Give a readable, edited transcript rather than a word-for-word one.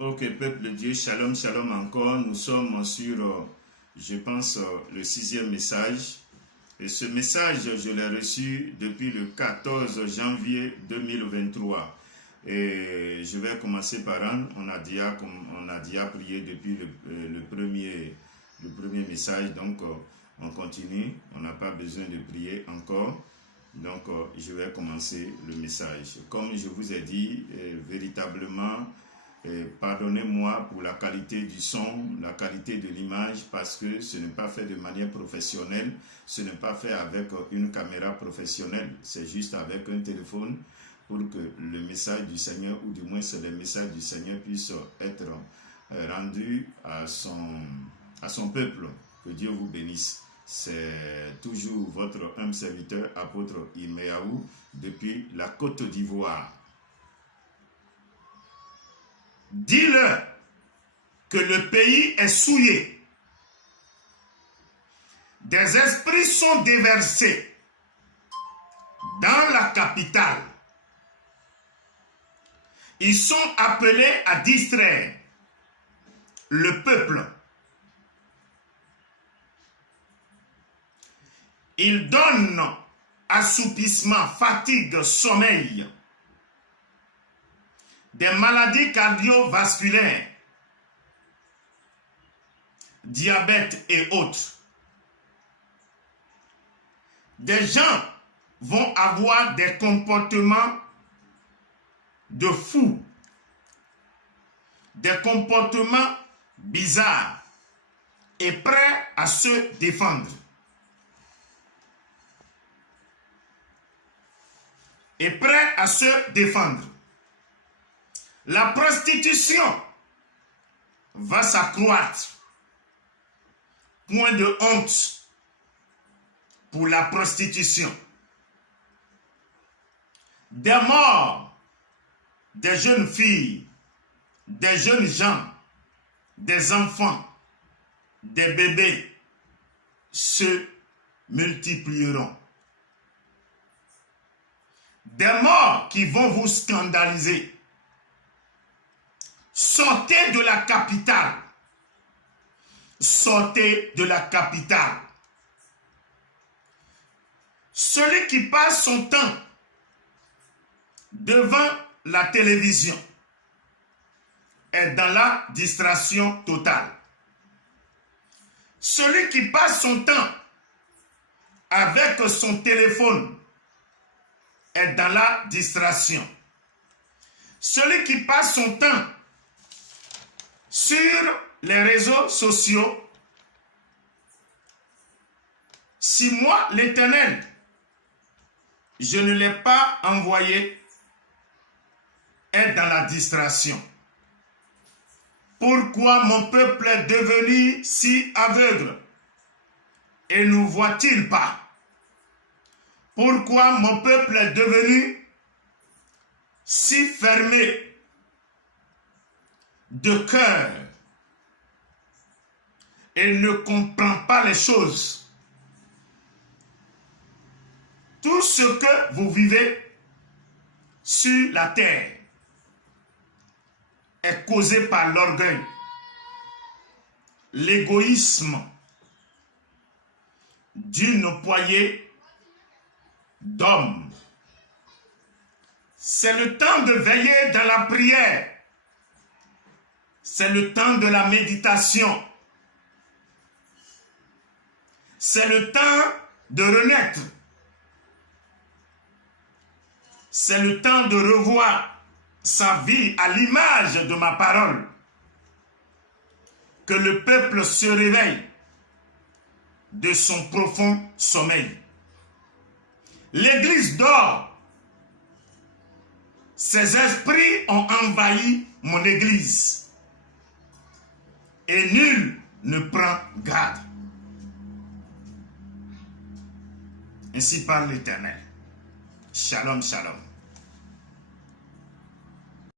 Ok, peuple de Dieu, shalom, shalom encore. Nous sommes sur, je pense, le 6e message. Et ce message, je l'ai reçu depuis le 14 janvier 2023. Et je vais commencer par un. On a déjà prié depuis le premier message. Donc, on continue. On n'a pas besoin de prier encore. Donc, je vais commencer le message. Comme je vous ai dit, véritablement, pardonnez-moi pour la qualité du son, la qualité de l'image, parce que ce n'est pas fait de manière professionnelle, ce n'est pas fait avec une caméra professionnelle, c'est juste avec un téléphone pour que le message du Seigneur, ou du moins le message du Seigneur puisse être rendu à son peuple. Que Dieu vous bénisse. C'est toujours votre humble serviteur, apôtre Imeaou, depuis la Côte d'Ivoire. Dis-le que le pays est souillé. Des esprits sont déversés dans la capitale. Ils sont appelés à distraire le peuple. Ils donnent assoupissement, fatigue, sommeil, des maladies cardiovasculaires, diabète et autres. Des gens vont avoir des comportements de fous, des comportements bizarres et prêts à se défendre. La prostitution va s'accroître. Point de honte pour la prostitution. Des morts, des jeunes filles, des jeunes gens, des enfants, des bébés se multiplieront. Des morts qui vont vous scandaliser. Sortez de la capitale. Sortez de la capitale. Celui qui passe son temps devant la télévision est dans la distraction totale. Celui qui passe son temps avec son téléphone est dans la distraction. Celui qui passe son temps sur les réseaux sociaux, si moi, l'Éternel, je ne l'ai pas envoyé, est dans la distraction. Pourquoi mon peuple est devenu si aveugle et ne voit-il pas? Pourquoi mon peuple est devenu si fermé de cœur et ne comprend pas les choses? Tout ce que vous vivez sur la terre est causé par l'orgueil, l'égoïsme d'une poignée d'hommes. C'est le temps de veiller dans la prière. C'est le temps de la méditation. C'est le temps de renaître. C'est le temps de revoir sa vie à l'image de ma parole. Que le peuple se réveille de son profond sommeil. L'Église dort. Ces esprits ont envahi mon Église. Et nul ne prend garde. Ainsi parle l'Éternel. Shalom, shalom.